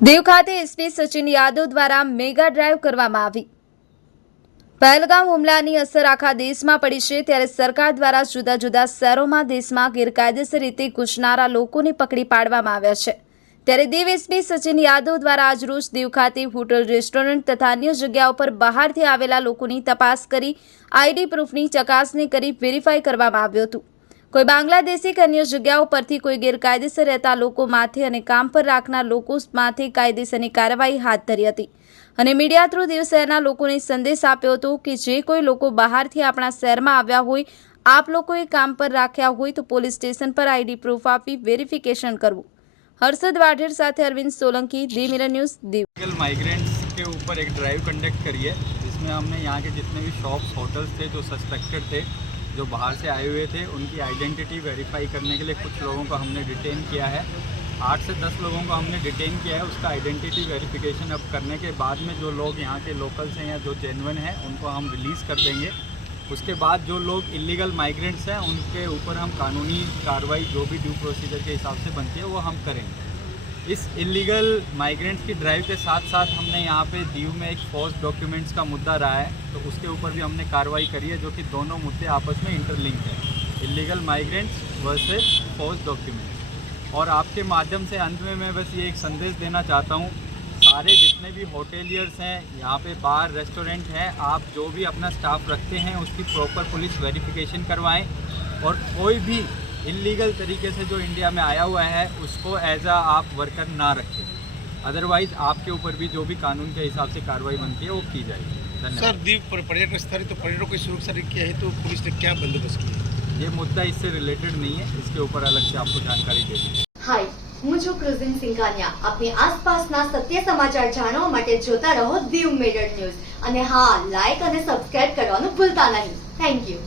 દીવ ખાતે એસપી સચિન યાદવ દ્વારા mega drive કરવામાં આવી। પહેલગામ હુમલાની અસર આખા દેશમાં પડી છે, ત્યારે સરકાર દ્વારા જુદા જુદા શહેરોમાં દેશમાં ગેરકાયદેસર રીતે ઘૂસનારા લોકોને પકડી પાડવામાં આવ્યા છે। ત્યારે દીવ એસપી સચિન યાદવ દ્વારા આજરોજ દીવ ખાતે હોટલ, રેસ્ટોરન્ટ તથા અન્ય જગ્યાઓ પર બહારથી આવેલા લોકોની તપાસ કરી આઈડી પ્રૂફની ચકાસણી કરી વેરીફાઈ કરવામાં આવ્યું હતું। કોઈ બાંગ્લાદેશી કે અન્ય જગ્યાઓ પરથી કોઈ ગેરકાયદેસર રહેતા લોકો માથે અને કામ પર રાખનાર લોકો માથે કાયદેસરની કાર્યવાહી હાથ ધરી હતી અને મીડિયા થ્રુ દીવ શહેરના લોકોને સંદેશ આપ્યો હતો કે જે કોઈ લોકો બહારથી આપણા શહેરમાં આવ્યા હોય, આપ લોકોએ કામ પર રાખ્યા હોય તો પોલીસ સ્ટેશન પર આઈડી પ્રૂફ આપી વેરિફિकेशन કરવું। हर्षद वाढेर साथ अरविंद सोलंकी, दी मिरर न्यूज़, दीव। माइग्रेंट्स के ऊपर एक ड्राइव कंडक्ट करी है, जिसमें हमने यहाँ के जितने भी शॉप्स, होटल्स थे जो सस्पेक्टेड थे, जो बाहर से आए हुए थे, उनकी आइडेंटिटी वेरीफाई करने के लिए कुछ लोगों को हमने डिटेन किया है। 8 से 10 लोगों को हमने डिटेन किया है। उसका आइडेंटिटी वेरिफिकेशन अब करने के बाद में जो लोग यहाँ के लोकल्स हैं या जो जेन्युइन हैं उनको हम रिलीज़ कर देंगे। उसके बाद जो लोग इलीगल माइग्रेंट्स हैं उनके ऊपर हम कानूनी कार्रवाई जो भी ड्यू प्रोसीजर के हिसाब से बनती है वो हम करेंगे। इस इलीगल माइग्रेंट्स की ड्राइव के साथ साथ हमने यहाँ पे दीव में एक फॉल्स डॉक्यूमेंट्स का मुद्दा रहा है, तो उसके ऊपर भी हमने कार्रवाई करी है, जो कि दोनों मुद्दे आपस में इंटरलिंक है, illegal migrants versus false documents. और आपके माध्यम से अंत में मैं बस ये एक संदेश देना चाहता हूँ, सारे जितने भी होटेलियर्स हैं, यहाँ पे बार रेस्टोरेंट हैं, आप जो भी अपना स्टाफ रखते हैं उसकी प्रॉपर पुलिस वेरिफिकेशन करवाएं और कोई भी इलीगल तरीके से जो इंडिया में आया हुआ है उसको एज आ आप वर्कर ना रखें, अदरवाइज आपके ऊपर भी जो भी कानून के हिसाब से कार्रवाई बनती है वो की जाएगी। धन्यवाद। सर, दीव पर्यटन स्थल तो पर्यटकों की सुरक्षा क्या है, तो पुलिस ने क्या बंदोबस्त किया? ये मुद्दा इससे रिलेटेड नहीं है, इसके ऊपर अलग से आपको जानकारी दे दी। हाय, હું છું ક્રુઝિન સિંઘાનિયા। આપની આસપાસના સત્ય સમાચાર જાણવા માટે જોતા રહો દીવ મિરર ન્યૂઝ અને હા, લાઈક અને સબસ્ક્રાઇબ કરવાનું ભૂલતા નહીં। Thank you.